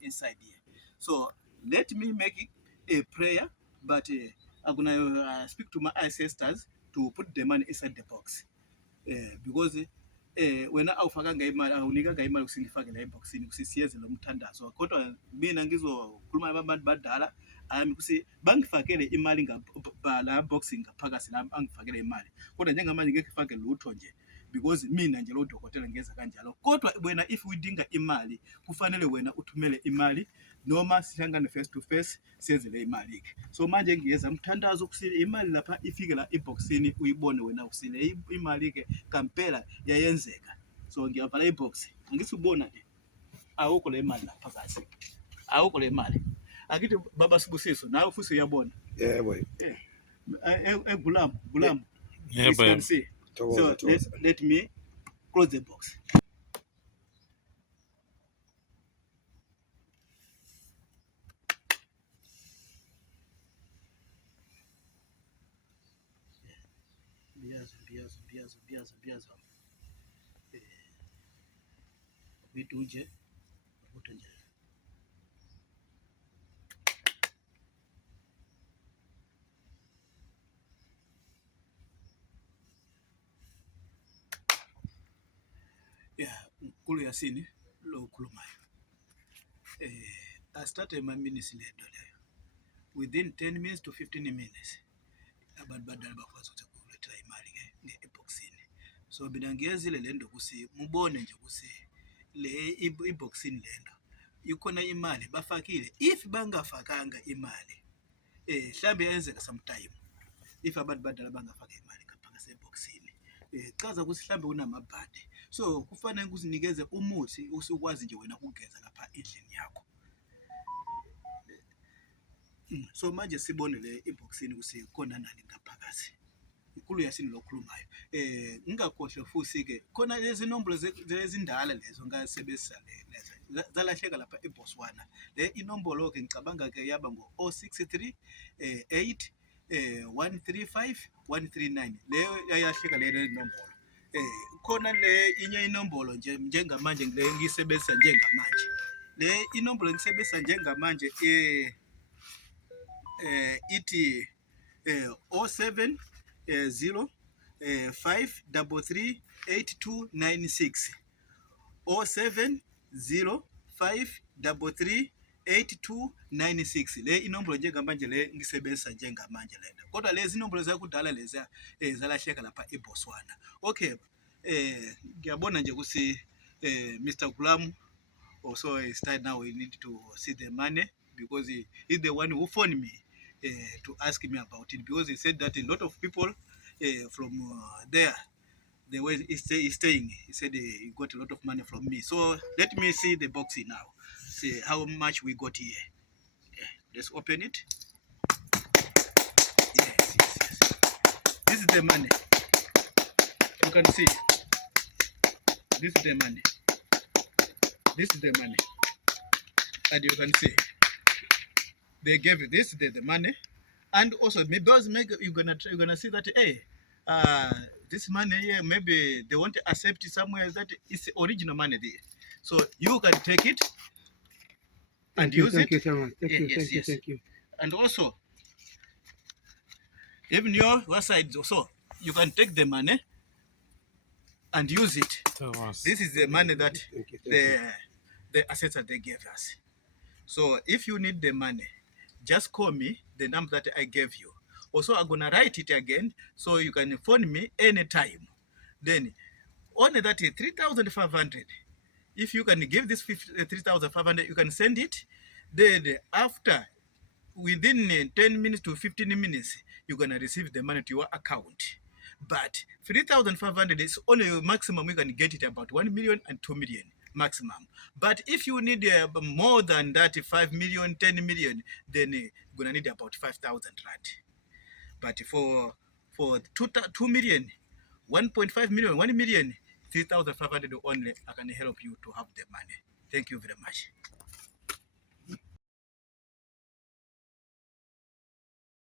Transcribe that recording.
inside here. So let me make a prayer, but I'm gonna speak to my ancestors to put the money inside the box. Because wena awufakanga imali awunikanga imali kusingifake la eboxini kusisiyeze lo mthandazo kodwa mina ngizokhuluma abantu badala ami kusi bangifakele imali la boxing ngaphakathi la angifakele imali kodwa njengamanje ngeke ngifake lutho nje because mina nje lo dokotela ngeza kanjalo kodwa wena if udinga imali kufanele wena uthumele imali noma sihlangane face to face siyezele imali ke so manje ngiyeza mthandazo kusile imali lapha ifike la eboxini uyibone wena kusile imali ke kampela yayenzeka so ngiyavala ibox angisubona nje awukho le imali lapha phakathi awukho le imali akithi baba Sibusiso nawe futhi uyabona yebo Gulam yebo so let me close the box. Biazo bituje utunje Nkulu Yasini lo khulumayo I started my minutes ledo leyo within 10 minutes to 15 minutes abantu badala bakwazi ukuthi kuletha imali ke ngeeboxini so mina ngiyezile lento kusi mubone nje kusi le iboxini lento ikhona imali bafakile if bangafakanga imali mhlambe yenzeka sometime if abantu badala bangafaka imali ngaphakathi eboxini chaza ukuthi mhlambe unamabhadi so kufanele ukuzinikeze umuthi usukwazi nje wena ukugeza lapha endlini yakho so manje sibone le iboxini kusikhona nani ngaphakathi Nkulu Yasini lo khulumayo ngingakhohle futhi ke khona lezi nombolo lezindala lezo ngasebenzisa lezi zalahleka lapha eBotswana le inombolo ke ngicabanga ke yaba ngo 063 8 135 139 leyo yayahleka le nombolo khona le inye inombolo nje njengamanje ngile ngiyisebenzisa njengamanje le inombolo ngisebenzisa njengamanje ithi 07 0 533 8296 07 0 533 8296 le inombolo njengamanje le ngisebenzisa njengamanje lento kodwa lezi inombolo zakudala lezi zalahleka lapha eBotswana okay ngiyabona nje ukuthi Mr. Gulam also start now we need to see the money because he's the one who phoned me to ask me about it because he said that a lot of people from there the way he's staying he said he got a lot of money from me so let me see the box now see how much we got here let's open it yes this is the money you can see this is the money and you can see they gave you this the money and also maybe you're gonna see that this money here maybe they want to accept it somewhere that it's original money there so you can take it and use it. Thank you so much. Thank you. And also even your side also you can take the money and use it. This is the money that the assets that they gave us. So if you need the money, just call me, the number that I gave you. Also, I'm gonna write it again, so you can phone me anytime. Then, only that is 3,500. If you can give this 3,500, you can send it. Then after, within 10 minutes to 15 minutes, you're gonna receive the money to your account. But 3,500 is only maximum you can get it about 1 million and 2 million maximum. But if you need more than that, 5 million, 10 million, then you're gonna need about 5,000 rand. But for 2 million, 1.5 million, 1 million, 3,500 only, I can help you to have the money. Thank you very much.